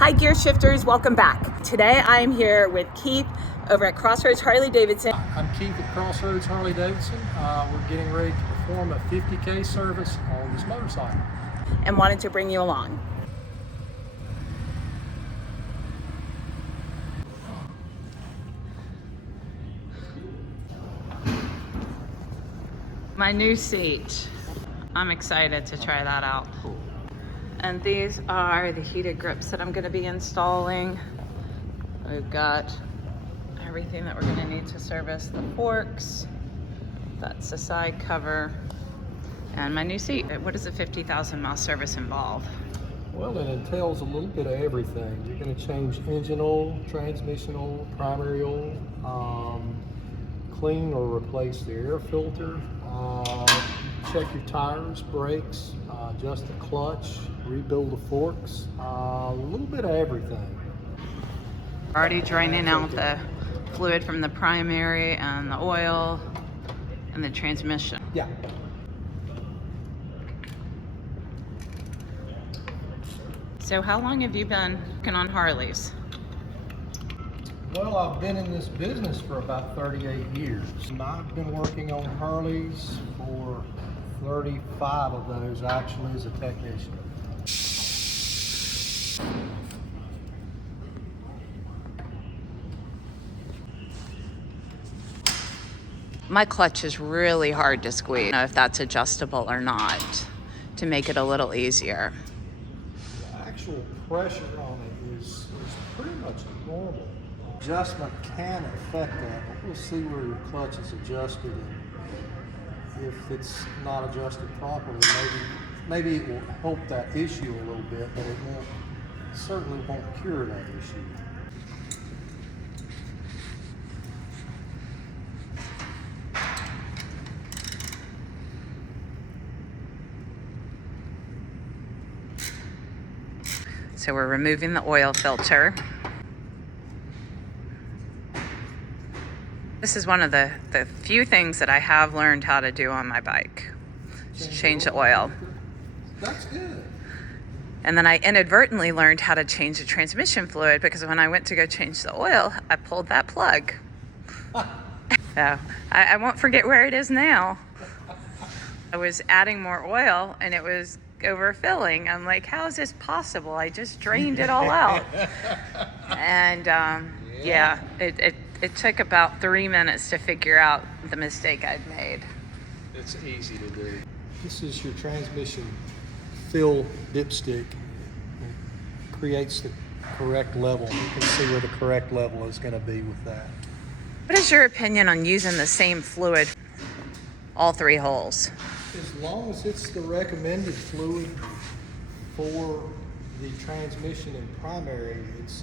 Hi Gearshifters, welcome back. Today I'm here with Keith over at Crossroads Harley-Davidson. I'm Keith at Crossroads Harley-Davidson. We're getting ready to perform a 50K service on this motorcycle. And wanted to bring you along. My new seat. I'm excited to try that out. And these are the heated grips that I'm going to be installing. We've got everything that we're going to need to service the forks. That's the side cover. And my new seat. What does a 50,000 mile service involve? Well, it entails a little bit of everything. You're going to change engine oil, transmission oil, primary oil, clean or replace the air filter, check your tires, brakes, adjust the clutch, rebuild the forks, a little bit of everything. Already draining out the fluid from the primary and the oil and the transmission. Yeah. So how long have you been working on Harleys? Well, I've been in this business for about 38 years. I've been working on Harleys for 35 of those actually as a technician. My clutch is really hard to squeeze. I don't know if that's adjustable or not to make it a little easier. The actual pressure on it is pretty much normal. Adjustment can affect that, but we'll see where your clutch is adjusted, and if it's not adjusted properly, maybe it will help that issue a little bit, but it certainly won't cure that issue. So we're removing the oil filter. This is one of the few things that I have learned how to do on my bike. Just change the oil. That's good. And then I inadvertently learned how to change the transmission fluid because when I went to go change the oil, I pulled that plug. So I won't forget where it is now. I was adding more oil and it was overfilling. I'm like, how is this possible? I just drained it all out. And yeah, it took about 3 minutes to figure out the mistake I'd made. It's easy to do. This is your transmission fill dipstick. It creates the correct level. You can see where the correct level is going to be with that. What is your opinion on using the same fluid all 3 holes? As long as it's the recommended fluid for the transmission and primary,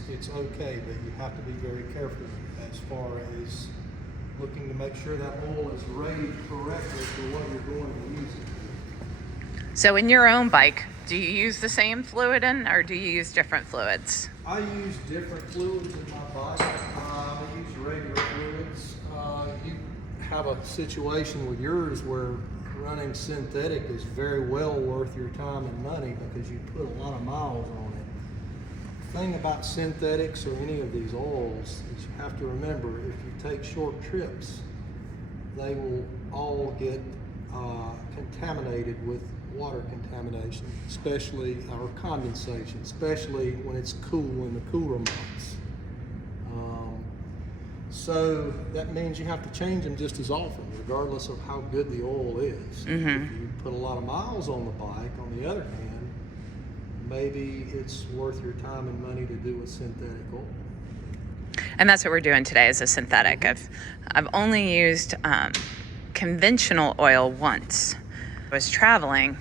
it's okay, but you have to be very careful as far as looking to make sure that oil is rated correctly for what you're going to use it for. So in your own bike, do you use the same fluid in or do you use different fluids? I use different fluids in my bike. I use regular fluids. You have a situation with yours where running synthetic is very well worth your time and money because you put a lot of miles on it. The thing about synthetics or any of these oils is you have to remember if you take short trips, they will all get contaminated with water contamination, especially or condensation, especially when it's cool in the cooler months. So that means you have to change them just as often, regardless of how good the oil is. Mm-hmm. If you put a lot of miles on the bike, on the other hand, maybe it's worth your time and money to do a synthetic oil. And that's what we're doing today is a synthetic. I've only used conventional oil once. I was traveling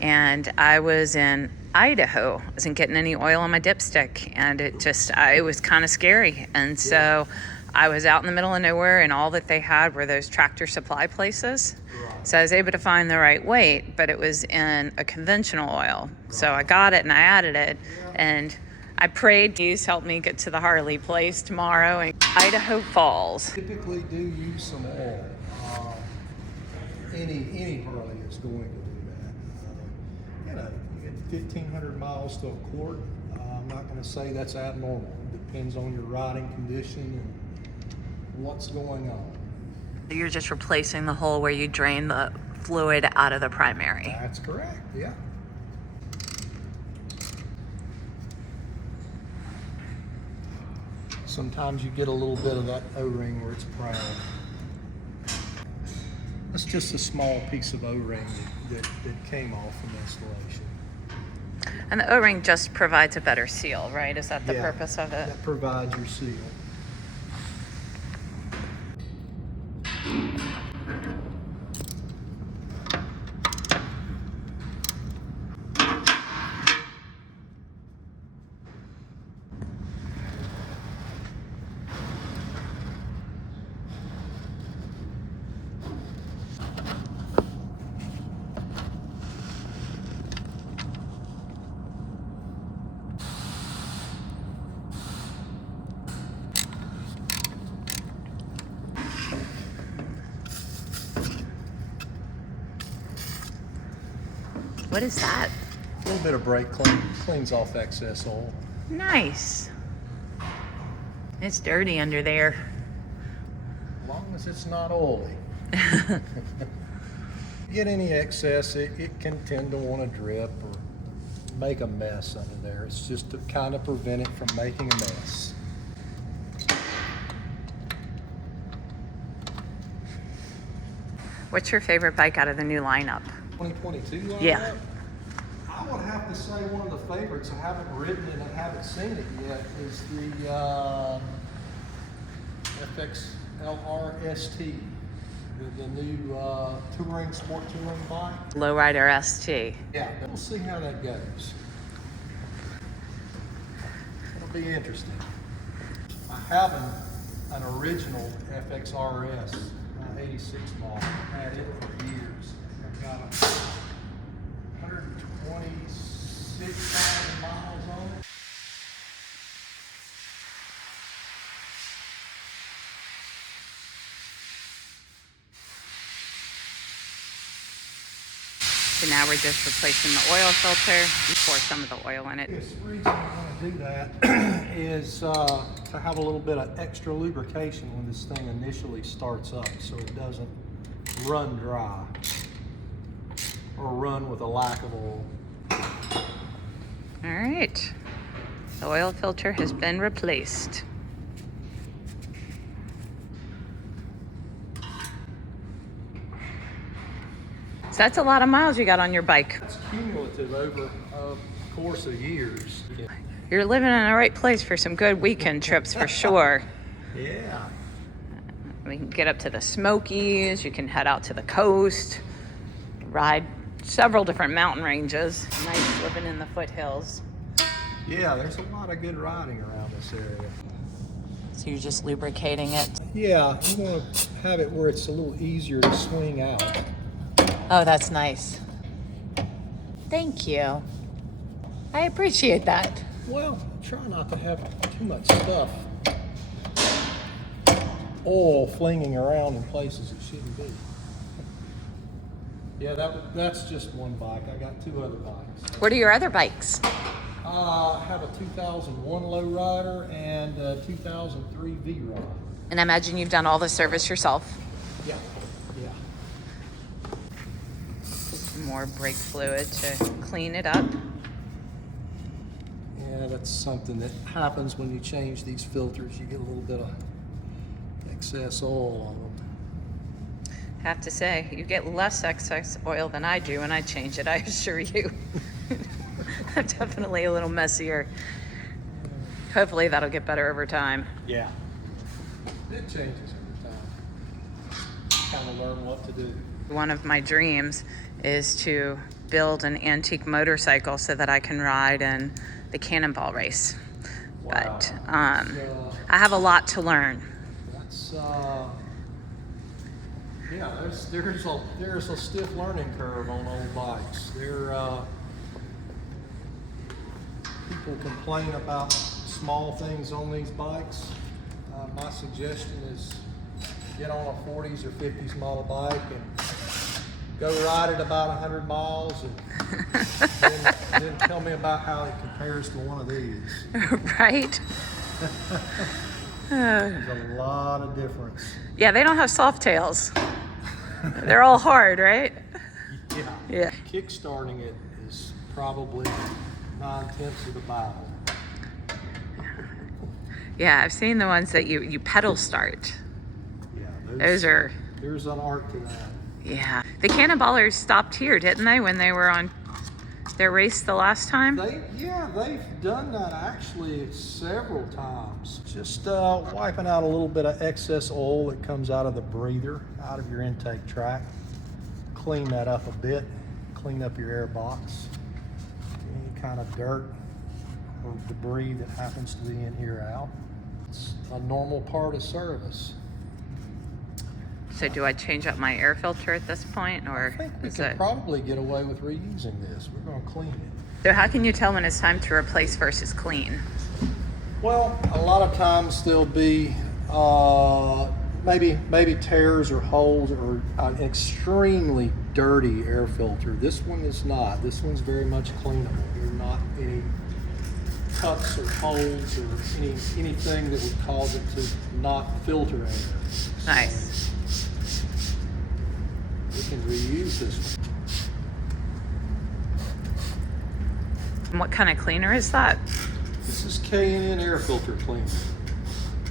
and I was in Idaho. I wasn't getting any oil on my dipstick and it was kind of scary. And so I was out in the middle of nowhere and all that they had were those tractor supply places. Right. So I was able to find the right weight, but it was in a conventional oil. Right. So I got it and I added it and I prayed, please help me get to the Harley place tomorrow in Idaho Falls. Typically do use some oil. Any Harley is going to do that. You get 1,500 miles to a quart. I'm not going to say that's abnormal. It depends on your riding condition and what's going on. You're just replacing the hole where you drain the fluid out of the primary. That's correct, yeah. Sometimes you get a little bit of that O-ring where it's proud. That's just a small piece of O-ring that came off from installation. And the O-ring just provides a better seal, right? Is that the purpose of it? That provides your seal. What is that? A little bit of brake cleans off excess oil. Nice. It's dirty under there. As long as it's not oily. Get any excess, it can tend to want to drip or make a mess under there. It's just to kind of prevent it from making a mess. What's your favorite bike out of the new lineup? 2022 lineup? Yeah. I would have to say one of the favorites, I haven't ridden it and I haven't seen it yet, is the FXLR ST, the new sport touring bike. Lowrider ST. Yeah, we'll see how that goes. It'll be interesting. I have an original FXRS, 86 model. I've had it for years. I've got 126,000 miles on it. So now we're just replacing the oil filter. We pour some of the oil in it. Yes, the reason I want to do that is to have a little bit of extra lubrication when this thing initially starts up so it doesn't run dry or run with a lack of oil. All right. The oil filter has been replaced. So that's a lot of miles you got on your bike. It's cumulative over a course of years. You're living in the right place for some good weekend trips for sure. Yeah. We can get up to the Smokies, you can head out to the coast, ride several different mountain ranges. Nice living in the foothills. Yeah, there's a lot of good riding around this area. So you're just lubricating it. Yeah, you want to have it where it's a little easier to swing out. Oh, that's nice. Thank you. I appreciate that. Well, try not to have too much stuff, oil flinging around in places it shouldn't be. Yeah, that's just one bike. I got two other bikes. What are your other bikes? I have a 2001 lowrider and a 2003 V-Rod. And I imagine you've done all the service yourself. Yeah, yeah. Some more brake fluid to clean it up. Yeah, that's something that happens when you change these filters. You get a little bit of excess oil on them. Have to say, you get less excess oil than I do when I change it, I assure you. I'm definitely a little messier. Hopefully that'll get better over time. Yeah. It changes over time. Kind of learn what to do. One of my dreams is to build an antique motorcycle so that I can ride in the Cannonball race. Wow. But I have a lot to learn. That's yeah. There's a stiff learning curve on old bikes. People complain about small things on these bikes. My suggestion is get on a 40s or 50s model bike and Go ride it about 100 miles and then tell me about how it compares to one of these. Right? There's a lot of difference. Yeah, they don't have soft tails. They're all hard, right? Yeah. Yeah. Kickstarting it is probably 9/10 of the battle. Yeah, I've seen the ones that you pedal start. Yeah, Those are, there's an art to that. yeah. The Cannonballers stopped here, didn't they, when they were on their race the last time? They've done that actually several times. Just wiping out a little bit of excess oil that comes out of the breather, out of your intake track. Clean that up a bit. Clean up your air box. Any kind of dirt or debris that happens to be in here out. It's a normal part of service. So do I change up my air filter at this point, or I think we is can it? probably get away with reusing this. We're going to clean it. So how can you tell when it's time to replace versus clean? Well, a lot of times there'll be maybe tears or holes or an extremely dirty air filter. This one is not. This one's very much cleanable. There are not any cuts or holes or anything that would cause it to not filter air. Nice. We can reuse this one. And what kind of cleaner is that? This is K&N air filter cleaner.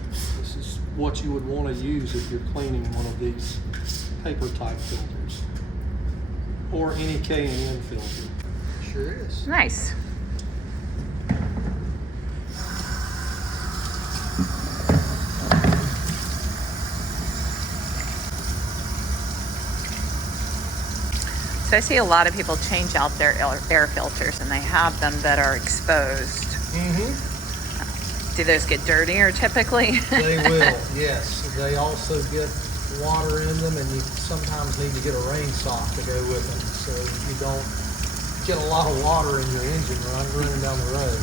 This is what you would want to use if you're cleaning one of these paper type filters or any K&N filter. Sure is. Nice. So I see a lot of people change out their air filters, and they have them that are exposed. Mm-hmm. Do those get dirtier typically? They will, yes. They also get water in them, and you sometimes need to get a rain sock to go with them so you don't get a lot of water in your engine running down the road.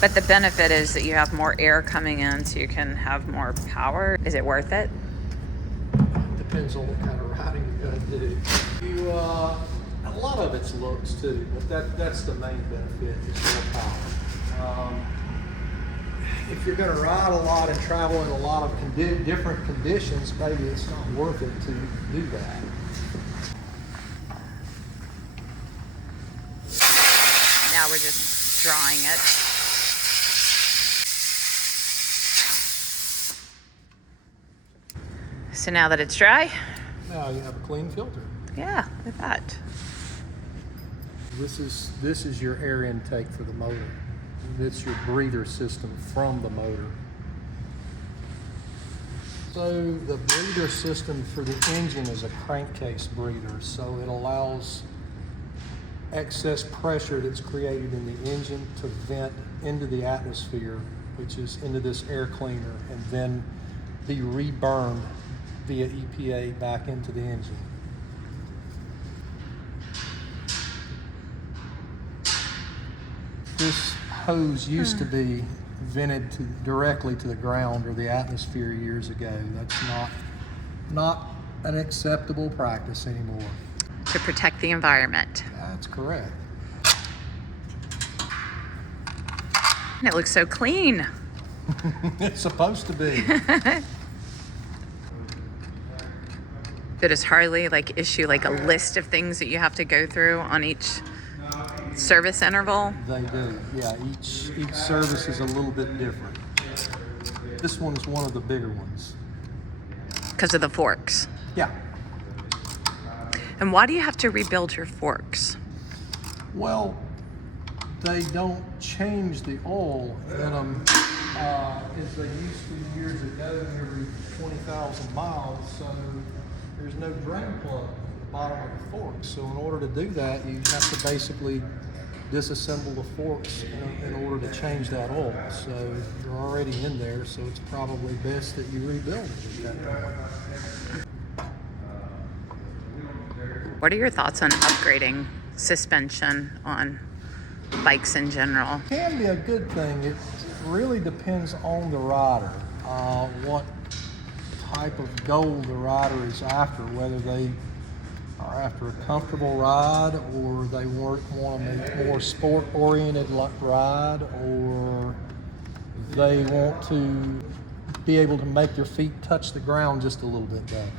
But the benefit is that you have more air coming in, so you can have more power. Is it worth it? Depends on what kind of riding you're going to do. A lot of it's looks too, but that's the main benefit is more power. If you're going to ride a lot and travel in a lot of different conditions, maybe it's not worth it to do that. Now we're just drawing it. So now that it's dry, Now you have a clean filter. yeah, look at that. This is your air intake for the motor. It's your breather system from the motor. So the breather system for the engine is a crankcase breather, so it allows excess pressure that's created in the engine to vent into the atmosphere, which is into this air cleaner, and then be reburned via EPA back into the engine. This hose used to be vented directly to the ground or the atmosphere years ago. That's not an acceptable practice anymore. To protect the environment. That's correct. And it looks so clean. It's supposed to be. So does Harley issue a list of things that you have to go through on each service interval? They do. Yeah, each service is a little bit different. This one is one of the bigger ones. Because of the forks. Yeah. And why do you have to rebuild your forks? Well, they don't change the oil in them as they used to years ago every 20,000 miles, so there's no drain plug at the bottom of the forks. So in order to do that, you have to basically disassemble the forks in order to change that oil. So you're already in there, so it's probably best that you rebuild it at that point. What are your thoughts on upgrading suspension on bikes in general? It can be a good thing. It really depends on the rider, what type of goal the rider is after, whether they are after a comfortable ride, or they want a more sport-oriented ride, or they want to be able to make their feet touch the ground just a little bit better.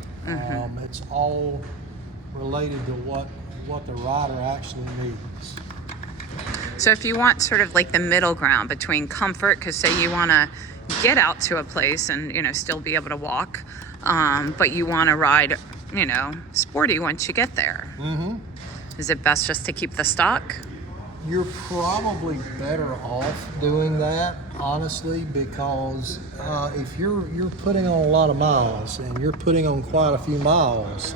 It's all related to what the rider actually needs. So if you want sort of like the middle ground between comfort, because say you want to get out to a place and, you know, still be able to walk, but you want to ride, you know, sporty once you get there. Is it best just to keep the stock? You're probably better off doing that, honestly, because if you're putting on a lot of miles, and you're putting on quite a few miles,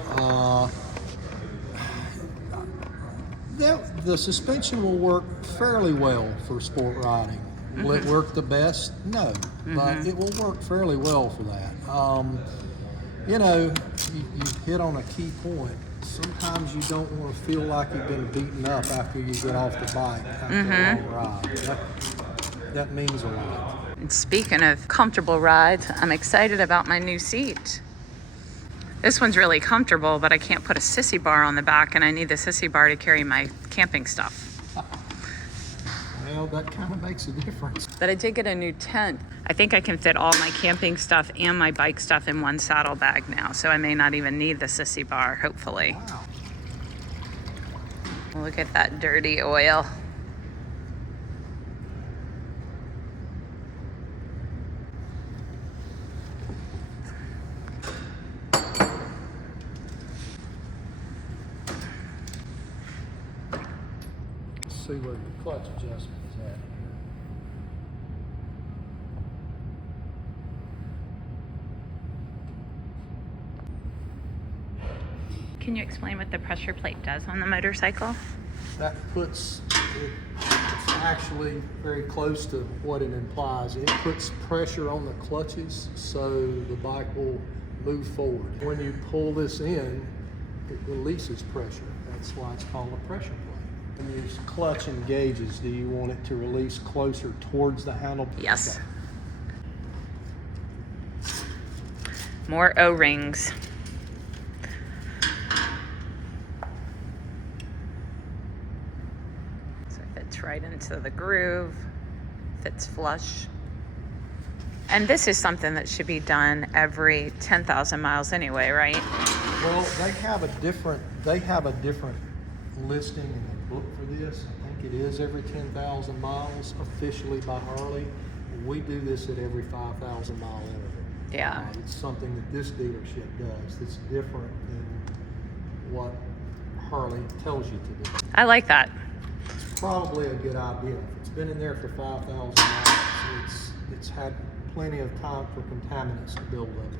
the suspension will work fairly well for sport riding. Will it work the best? No, but it will work fairly well for that. You know, you hit on a key point. Sometimes you don't want to feel like you've been beaten up after you get off the bike after a long ride. That means a lot. And speaking of comfortable rides, I'm excited about my new seat. This one's really comfortable, but I can't put a sissy bar on the back, and I need the sissy bar to carry my camping stuff. Well, that kind of makes a difference. But I did get a new tent. I think I can fit all my camping stuff and my bike stuff in one saddle bag now, so I may not even need the sissy bar, hopefully. Wow. Look at that dirty oil. Let's see where the clutch adjustment is at. Can you explain what the pressure plate does on the motorcycle? That puts it's actually very close to what it implies. It puts pressure on the clutches so the bike will move forward. When you pull this in, it releases pressure. That's why it's called a pressure plate. When you use clutch engages, do you want it to release closer towards the handle? Yes. Okay. More O-rings. So it fits right into the groove, fits flush. And this is something that should be done every 10,000 miles anyway, right? Well, they have a different listing in the book for this. I think it is every 10,000 miles officially by Harley. We do this at every 5,000 mile interval. Yeah. It's something that this dealership does that's different than what Harley tells you to do. I like that. It's probably a good idea. If it's been in there for 5,000 miles, it's had plenty of time for contaminants to build up in it.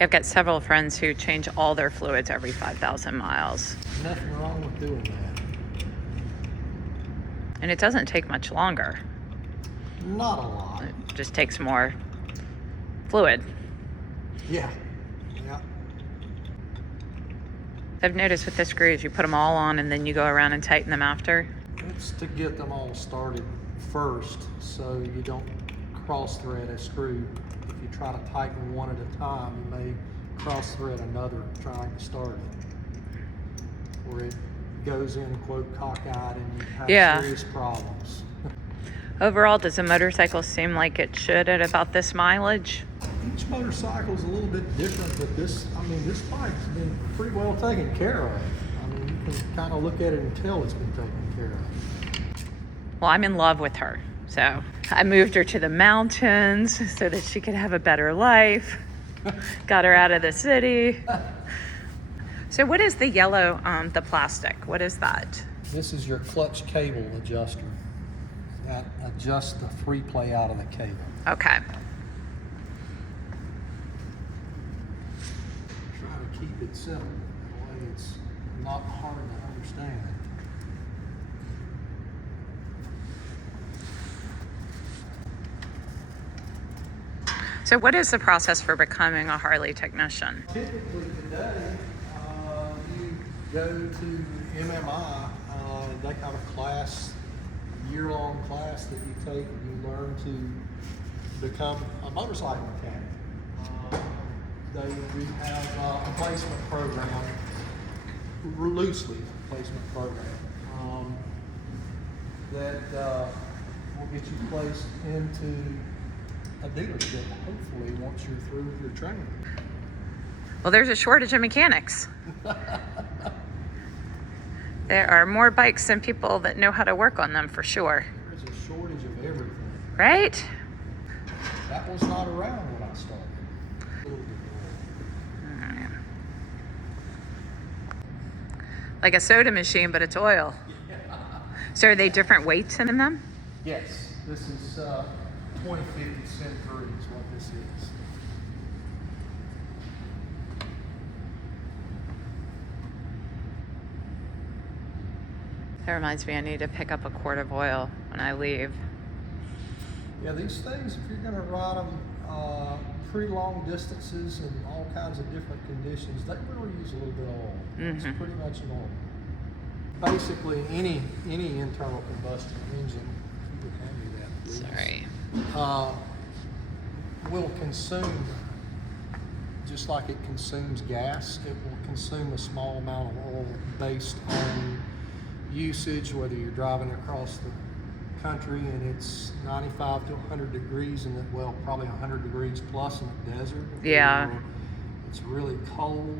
I've got several friends who change all their fluids every 5,000 miles. Nothing wrong with doing that. And it doesn't take much longer. Not a lot. It just takes more fluid. Yeah. Yeah. I've noticed with the screws, you put them all on and then you go around and tighten them after. It's to get them all started first so you don't cross thread a screw. If you try to tighten one at a time, you may cross thread another trying to start it. Or it goes in, quote, cockeyed, and you have serious problems. Overall, does a motorcycle seem like it should at about this mileage? Each motorcycle is a little bit different, but this bike's been pretty well taken care of. I mean, you can kind of look at it and tell it's been taken care of. Well, I'm in love with her. So I moved her to the mountains so that she could have a better life. Got her out of the city. So what is the yellow, the plastic? What is that? This is your clutch cable adjuster. That adjusts the free play out of the cable. Okay. Try to keep it simple. That way it's not hard to understand. So what is the process for becoming a Harley technician? Typically today, you go to MMI. They have a class, a year-long class that you take and you learn to become a motorcycle mechanic. we have a placement program, loosely placement program, that will get you placed into a dealership, hopefully, once you're through with your training. Well, there's a shortage of mechanics. There are more bikes than people that know how to work on them, for sure. There's a shortage of everything. Right? That was not around when I started. A little bit more. Alright. Like a soda machine, but it's oil. So are they different weights in them? Yes, this is 2050 cent three is what this is. That reminds me, I need to pick up a quart of oil when I leave. Yeah, these things, if you're going to ride them pretty long distances and all kinds of different conditions, they really use a little bit of oil. It's pretty much an oil. Basically, any internal combustion engine, you would hand me that, please. Sorry. Will consume, just like it consumes gas, it will consume a small amount of oil based on usage, whether you're driving across the country and it's 95 to 100 degrees and well, probably 100 degrees plus in the desert. Yeah. Or it's really cold.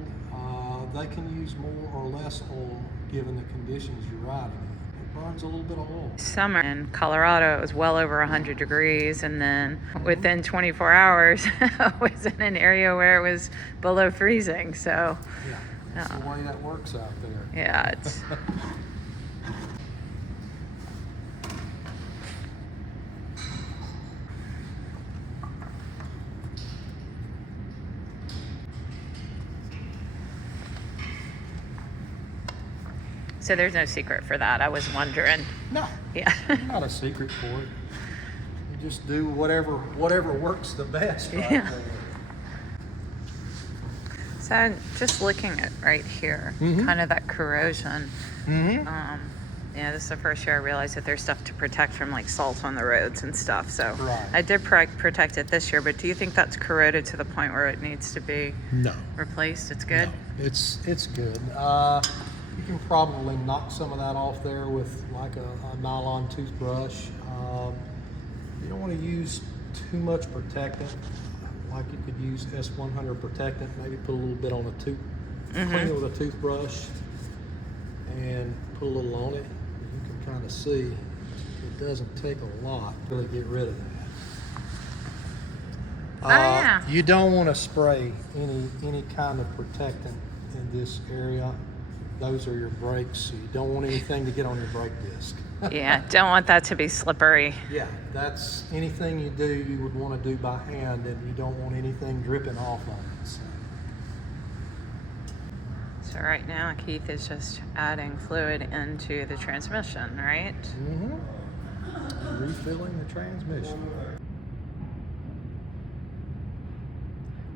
They can use more or less oil given the conditions you're riding in. It burns a little bit of oil. Summer in Colorado, it was well over 100 degrees, and then within 24 hours, I was in an area where it was below freezing. So, Yeah, that's the way that works out there. yeah, it's. So there's no secret for that. I was wondering. No, Yeah. not a secret for it. You just do whatever works the best right Yeah. there. So I'm just looking at right here, kind of that corrosion. Yeah, this is the first year I realized that there's stuff to protect from like salt on the roads and stuff. So Right. I did protect it this year, but do you think that's corroded to the point where it needs to be No. replaced? It's good? No, it's good. You can probably knock some of that off there with like a nylon toothbrush. You don't want to use too much protectant. Like you could use S100 protectant, maybe put a little bit on a clean it with a toothbrush and put a little on it. You can kind of see it doesn't take a lot to really get rid of that. Yeah. You don't want to spray any kind of protectant in this area. Those are your brakes. So you don't want anything to get on your brake disc. Yeah, don't want that to be slippery. Yeah, that's anything you do you would want to do by hand, and you don't want anything dripping off of it. So right now Keith is just adding fluid into the transmission, right? Refilling the transmission.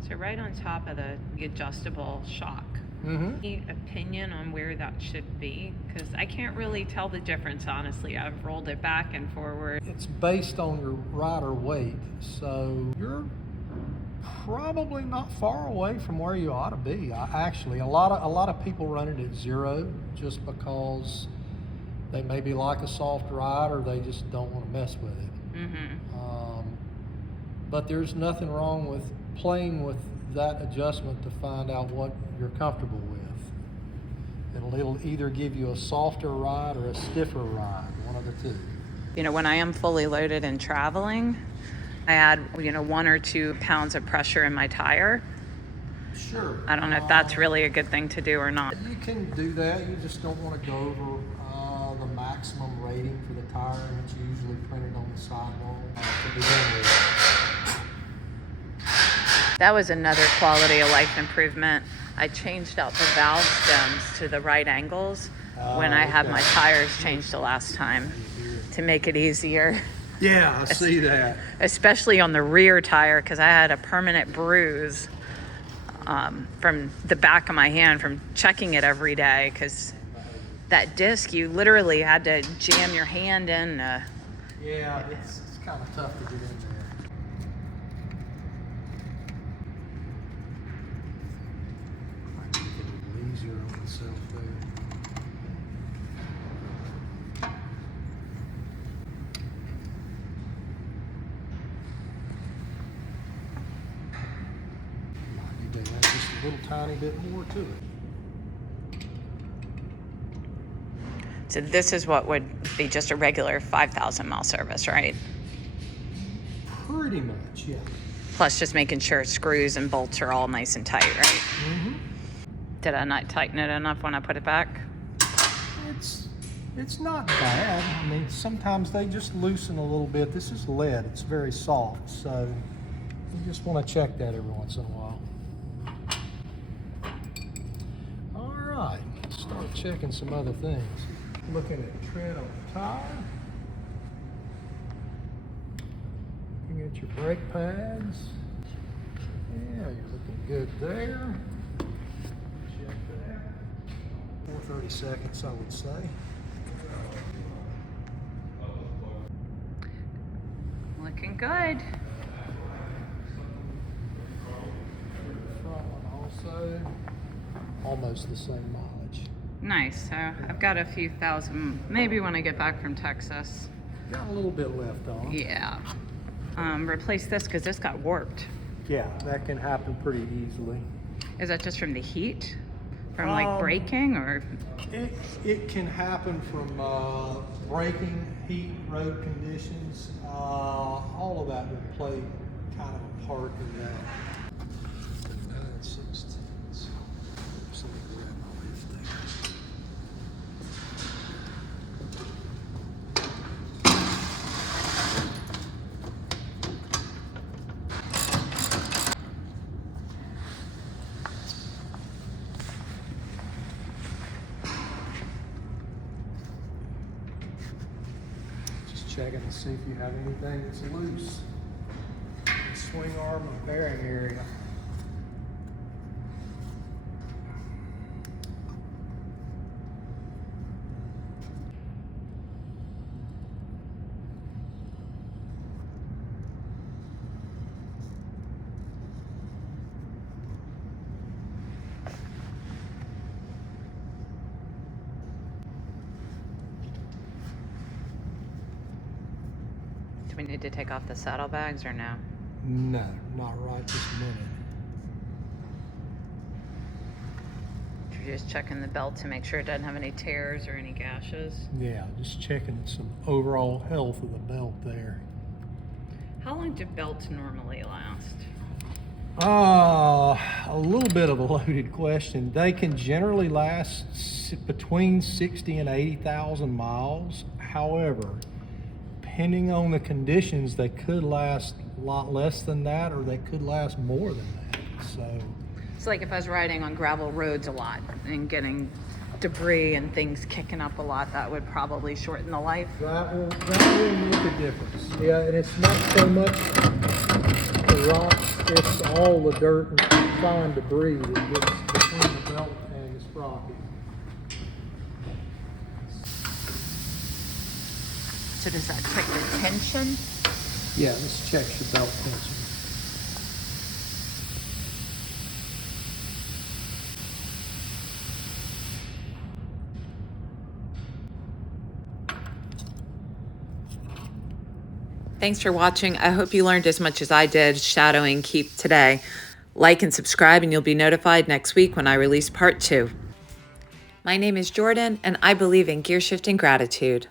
So right on top of the adjustable shock. Any opinion on where that should be? Because I can't really tell the difference, honestly. I've rolled it back and forward. It's based on your rider weight, so you're probably not far away from where you ought to be. Actually, a lot of people run it at 0 just because they maybe like a soft ride or they just don't want to mess with it. But there's nothing wrong with playing with that adjustment to find out what you're comfortable with. It'll either give you a softer ride or a stiffer ride, one of the two. You know, when I am fully loaded and traveling, I add, 1 or 2 pounds of pressure in my tire. Sure. I don't know if that's really a good thing to do or not. You can do that. You just don't want to go over the maximum rating for the tire, and it's usually printed on the sidewall to begin with. That was another quality of life improvement. I changed out the valve stems to the right angles when I had my tires changed the last time to make it easier. Yeah, I see that. Especially on the rear tire, because I had a permanent bruise from the back of my hand from checking it every day, because that disc, you literally had to jam your hand in. Yeah, it's kind of tough to get in there. easier on myself there. Might need to add just a little tiny bit more to it. So this is what would be just a regular 5,000 mile service, right? Pretty much, yeah. Plus just making sure screws and bolts are all nice and tight, right? Mm-hmm. Did I not tighten it enough when I put it back? It's not bad. I mean, sometimes they just loosen a little bit. This is lead. It's very soft, so you just want to check that every once in a while. All right, let's start checking some other things. Looking at tread on the tire. Looking at your brake pads. Yeah, you're looking good there. Check that. 4 30-seconds, I would say. Looking good. Front one also. Almost the same mileage. Nice. So I've got a few thousand, maybe when I get back from Texas. Got a little bit left on. Yeah. Replace this because this got warped. Yeah, that can happen pretty easily. Is that just from the heat? From like braking or? It can happen from braking, heat, road conditions. All of that would play kind of a part in that. 9/16. So let me grab my lift there. Checking to see if you have anything that's loose. The swing arm and bearing area. Do we need to take off the saddlebags or no? No, not right this minute. You're just checking the belt to make sure it doesn't have any tears or any gashes. Yeah, just checking some overall health of the belt there. How long do belts normally last? A little bit of a loaded question. They can generally last between 60 and 80,000 miles. However, depending on the conditions, they could last a lot less than that, or they could last more than that. So It's like if I was riding on gravel roads a lot and getting debris and things kicking up a lot, that would probably shorten the life. that will make a difference. Yeah, and it's not so much the rocks, it's all the dirt and fine debris that gets between the belt and the sprocket. So does that check the tension? Yeah, this checks your belt tension. Thanks for watching. I hope you learned as much as I did shadowing Keep today. Like and subscribe and you'll be notified next week when I release part 2. My name is Jordan and I believe in gear shifting gratitude.